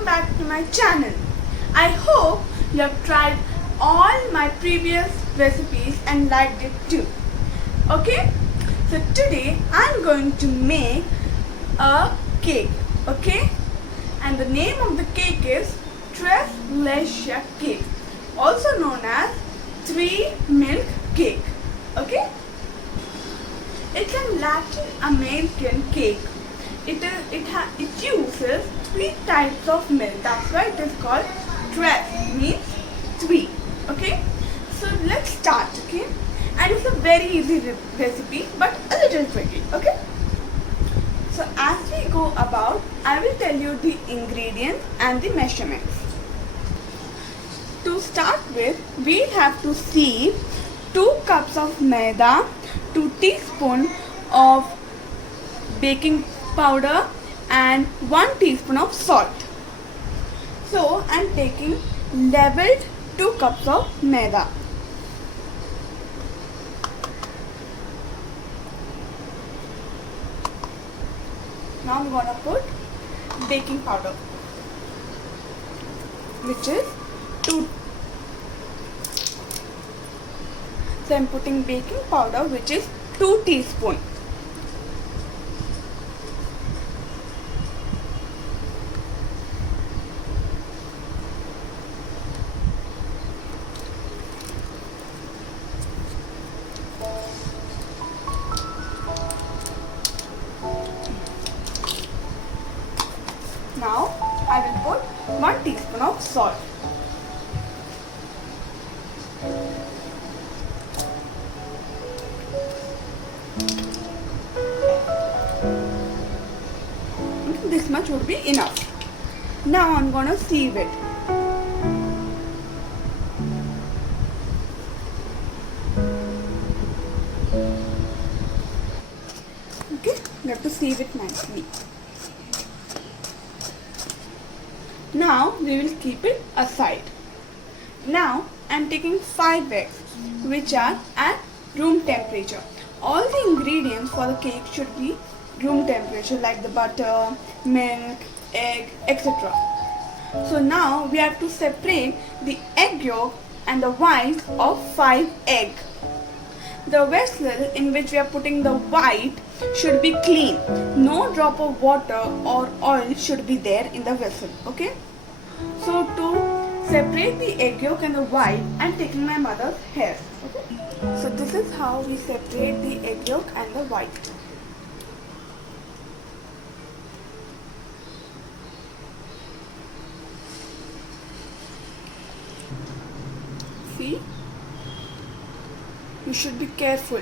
welcome back to my channel. I hope you have tried all my previous recipes and liked it too. Okay? So today I'm going to make a cake. Okay? And the name of the cake is Tres Leches cake, also known as 3-milk cake. Okay? It's a Latin American cake. It uses 3 types of milk. That's why it is called tres, means 3. Okay? So let's start. Okay? And it's a very easy recipe, but a little tricky. Okay? So as we go about, I will tell you the ingredients and the measurements. To start with, we have to sieve 2 cups of maida, 2 teaspoons of baking powder and 1 teaspoon of salt. So I am taking leveled 2 cups of maida. Now I am going to put baking powder, which is 2. So I am putting baking powder, which is 2 teaspoons. Now I will put 1 teaspoon of salt. This much would be enough. Now I'm gonna sieve it. Okay, you have to sieve it nicely. Now we will keep it aside. Now I am taking 5 eggs, which are at room temperature. All the ingredients for the cake should be room temperature, like the butter, milk, egg, etc. So now we have to separate the egg yolk and the white of 5 eggs. The vessel in which we are putting the white should be clean. No drop of water or oil should be there in the vessel. Okay? So to separate the egg yolk and the white, I am taking my mother's hair. Okay? So this is how we separate the egg yolk and the white. See? You should be careful.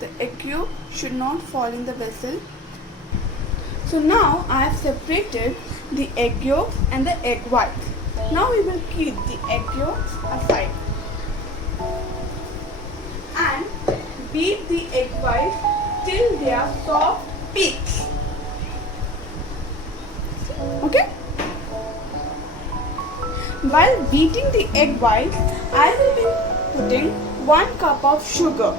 The egg yolk should not fall in the vessel. So now I have separated the egg yolks and the egg whites. Now we will keep the egg yolks aside and beat the egg whites till they are soft peaks. Okay? While beating the egg whites, I will be putting 1 cup of sugar.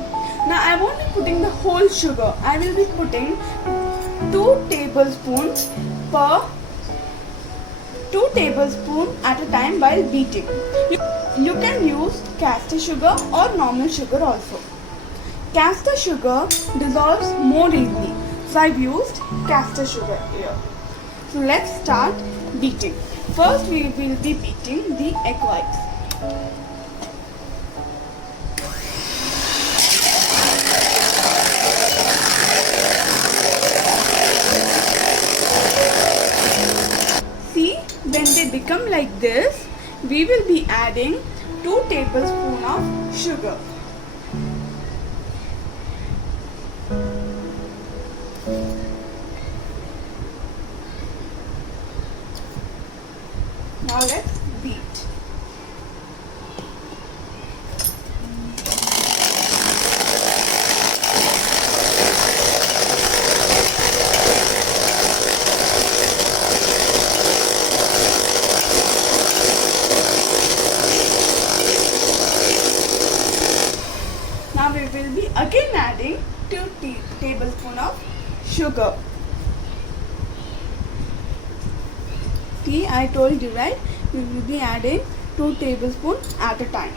Now I won't be putting the whole sugar. I will be putting 2 tablespoons at a time while beating. You can use caster sugar or normal sugar also. Caster sugar dissolves more easily, so I've used caster sugar here. So let's start beating. First we will be beating the egg whites. See, when they become like this, we will be adding 2 tablespoons of sugar. Now let's beat. Now we will be again adding 2 tablespoons of sugar. See, I told you, right? We will be adding 2 tablespoons at a time.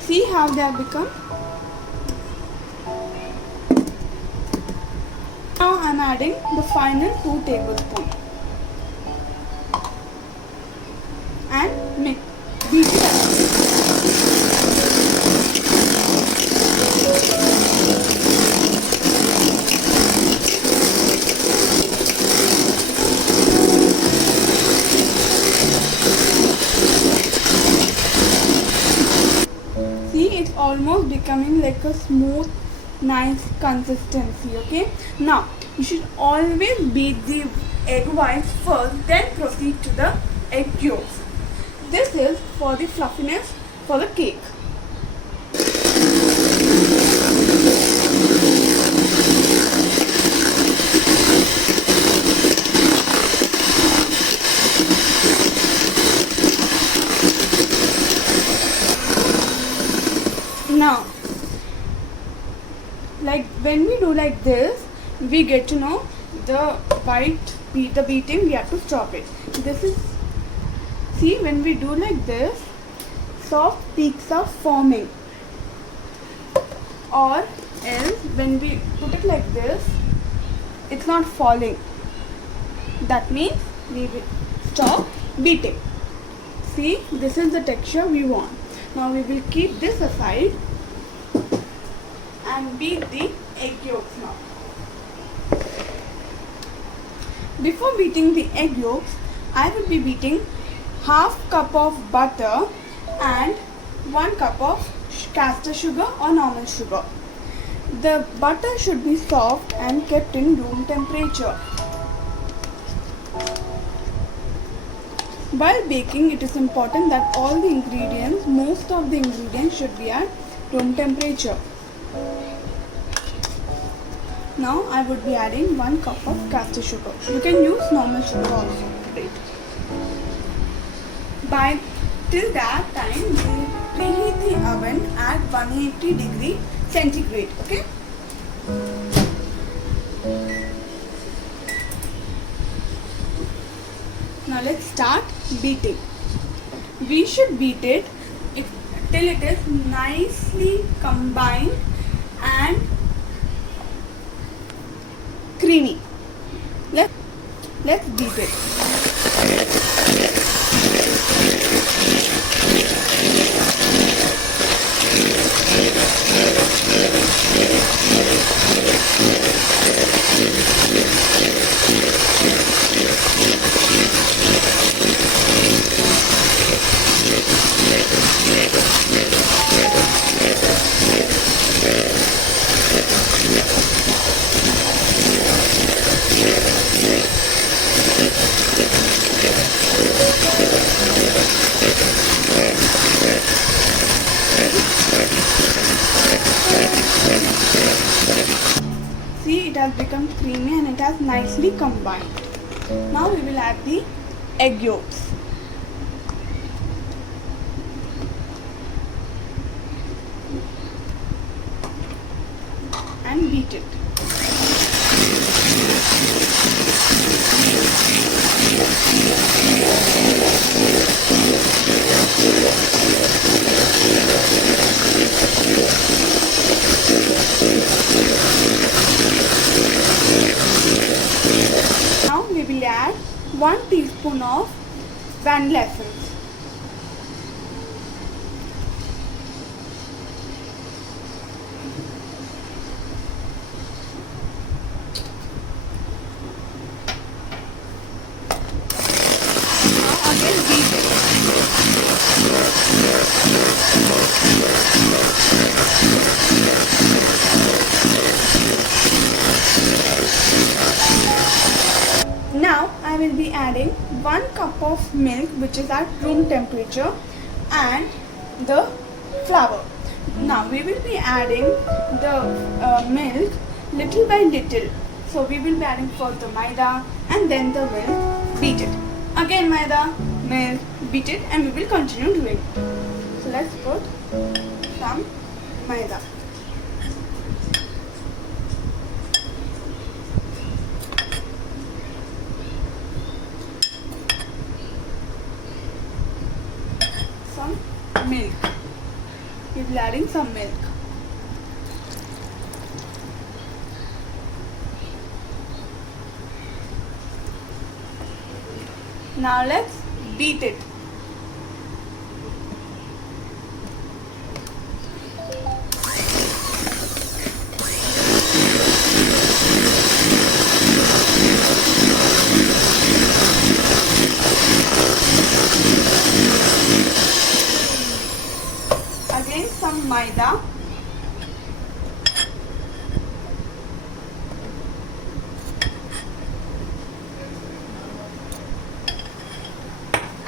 See how they have become. Now I am adding the final 2 tablespoons and beat it up. See, it's almost becoming like a smooth, nice consistency. Okay, now you should always beat the egg whites first, then proceed to the egg yolks. This is for the fluffiness for the cake. Now, like when we do like this, we get to know the beating, we have to stop it. This is, see, when we do like this, soft peaks are forming, or else when we put it like this, it's not falling. That means we will stop beating. See, this is the texture we want. Now we will keep this aside and beat the egg yolks now. Before beating the egg yolks, I will be beating half cup of butter and 1 cup of caster sugar or normal sugar. The butter should be soft and kept in room temperature. While baking, it is important that all the ingredients, most of the ingredients should be at room temperature. Now I would be adding 1 cup of caster sugar. You can use normal sugar also. Great. Till that time, we will preheat the oven at 180 degree centigrade. Okay. Now let's start beating. We should beat it till it is nicely combined and creamy. Let's beat it. See, it has become creamy and it has nicely combined. Now we will add the egg yolks. And beat it. Now we will add 1 teaspoon of vanilla essence. Now again beat it. Now I will be adding 1 cup of milk, which is at room temperature, and the flour. Now we will be adding the milk little by little. So we will be adding first the maida and then the milk, beat it. Again maida, milk, beat it, and we will continue doing. So let's put some maida. Some milk. We will be adding some milk. Now let's beat it. Again some maida.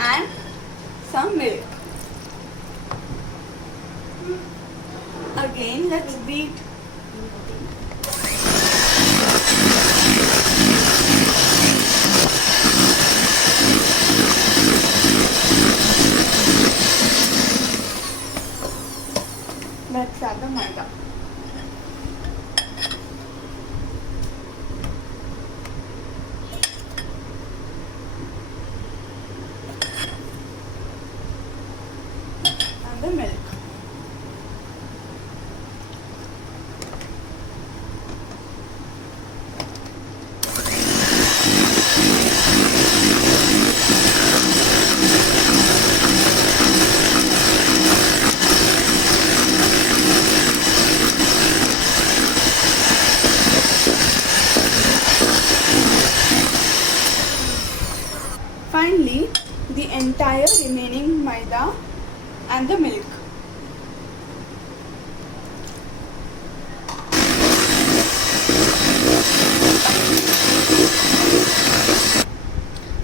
And some milk. Again, let's beat. Let's add the maida. The milk. Finally, the entire remaining maida and the milk.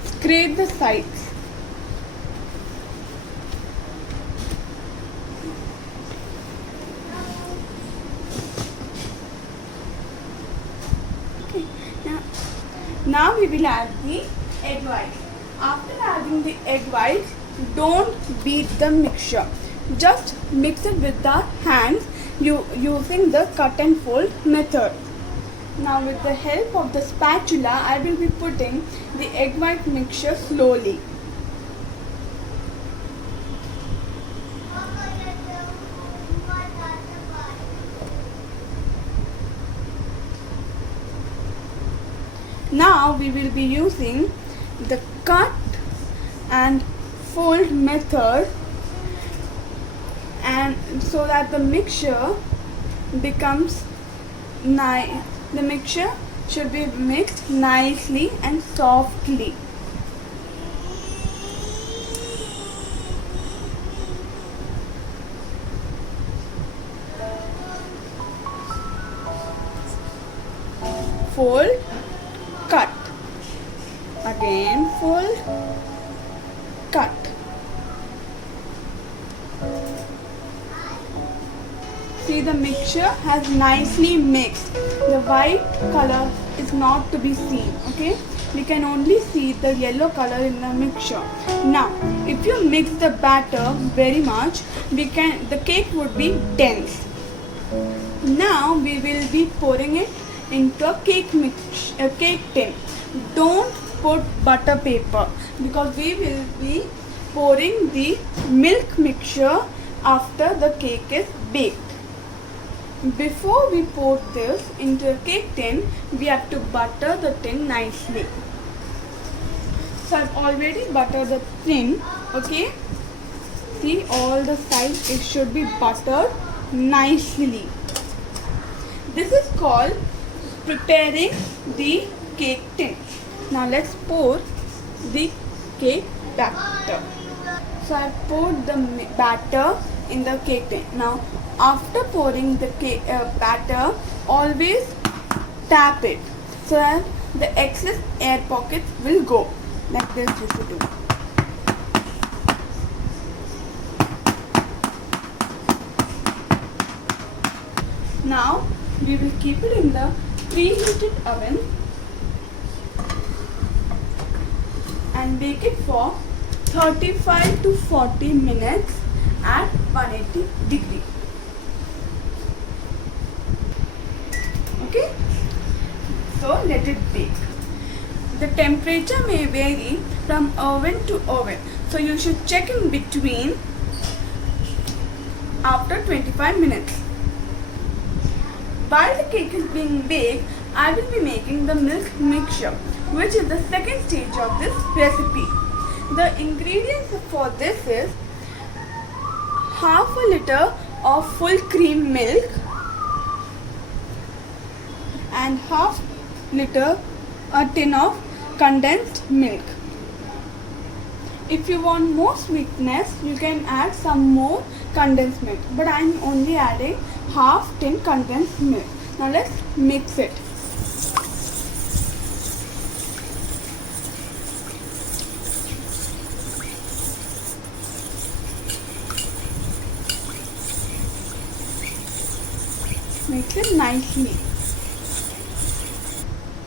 Scrape the sides. Okay. Now we will add the egg whites. After adding the egg whites, don't beat the mixture. Just mix it with the hands using the cut and fold method. Now with the help of the spatula, I will be putting the egg white mixture slowly. Now we will be using the cut and fold method, and so that the mixture becomes nice. The mixture should be mixed nicely and softly. Fold, cut. Again fold, cut. See, the mixture has nicely mixed. The white color is not to be seen, okay? We can only see the yellow color in the mixture. Now, if you mix the batter very much, the cake would be dense. Now we will be pouring it into a cake tin. Don't put butter paper, because we will be pouring the milk mixture after the cake is baked. Before we pour this into a cake tin, we have to butter the tin nicely. So I've already buttered the tin, okay? See, all the sides, it should be buttered nicely. This is called preparing the cake tin. Now let's pour the cake batter. So I poured the batter in the cake tin. Now after pouring the cake batter, always tap it so that the excess air pockets will go. Like this you should do. Now we will keep it in the preheated oven and bake it for 35 to 40 minutes at 180 degree. Okay, so let it bake. The temperature may vary from oven to oven, so you should check in between after 25 minutes. While the cake is being baked, I will be making the milk mixture, which is the second stage of this recipe. The ingredients for this is half a liter of full cream milk and half liter a tin of condensed milk. If you want more sweetness, you can add some more condensed milk, but I am only adding half tin condensed milk. Now let's mix it. Mix it nicely.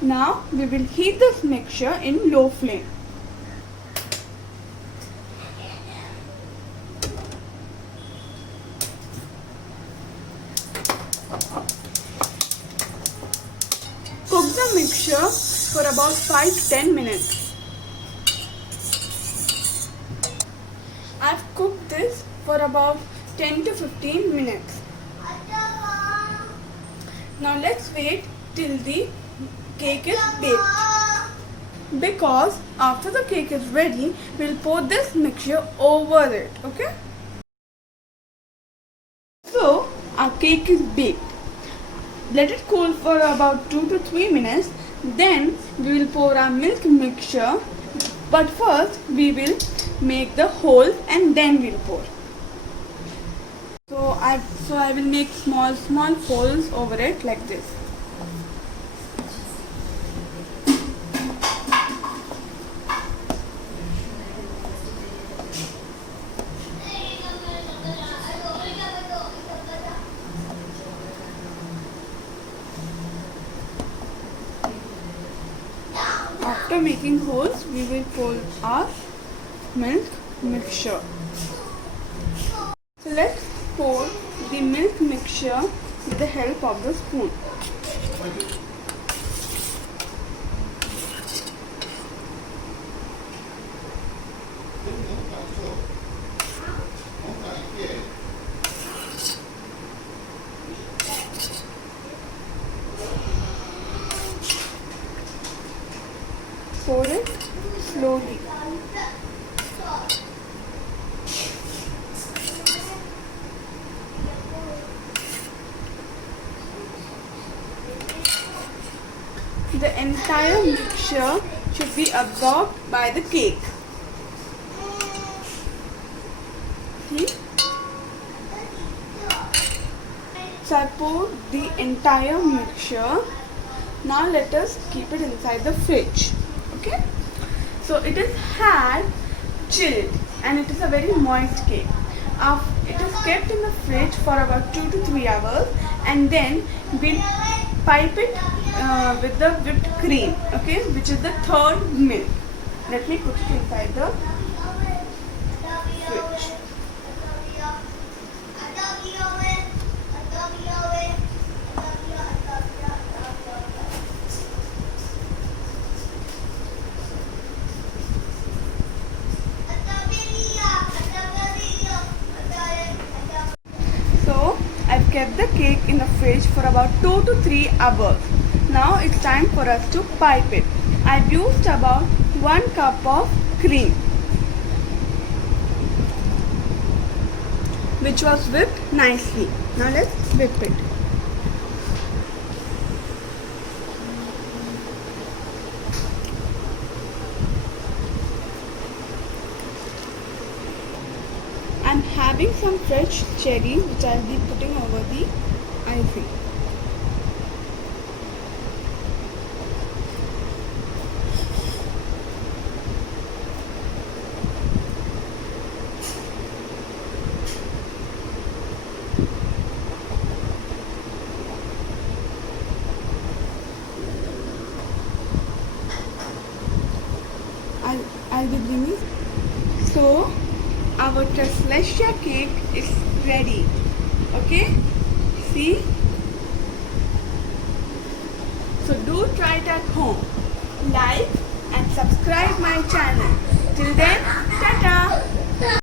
Now we will heat this mixture in low flame. Cook the mixture for about 5 to 10 minutes. I've cooked this for about 10 to 15 minutes. Now let's wait till the cake is baked. Because after the cake is ready, we'll pour this mixture over it. Okay? So our cake is baked. Let it cool for about 2 to 3 minutes. Then we will pour our milk mixture. But first we will make the holes and then we'll pour. So I will make small holes over it like this. After making holes, we will pour our milk mixture. So let's pour the milk mixture with the help of the spoon. Pour it slowly. The entire mixture should be absorbed by the cake. See? So I poured the entire mixture. Now let us keep it inside the fridge. Okay? So it is had chilled and it is a very moist cake. It is kept in the fridge for about 2 to 3 hours and then we'll pipe it with the whipped cream, okay, which is the third milk. Let me put it inside the fridge. So I've kept the cake in the fridge for about 2 to 3 hours. Now it's time for us to pipe it. I've used about 1 cup of cream, which was whipped nicely. Now let's whip it. I'm having some fresh cherry which I'll be putting over the icing. I'll be bringing. So our Treslecia cake is ready. Okay, see. So do try it at home. Like and subscribe my channel. Till then, tata.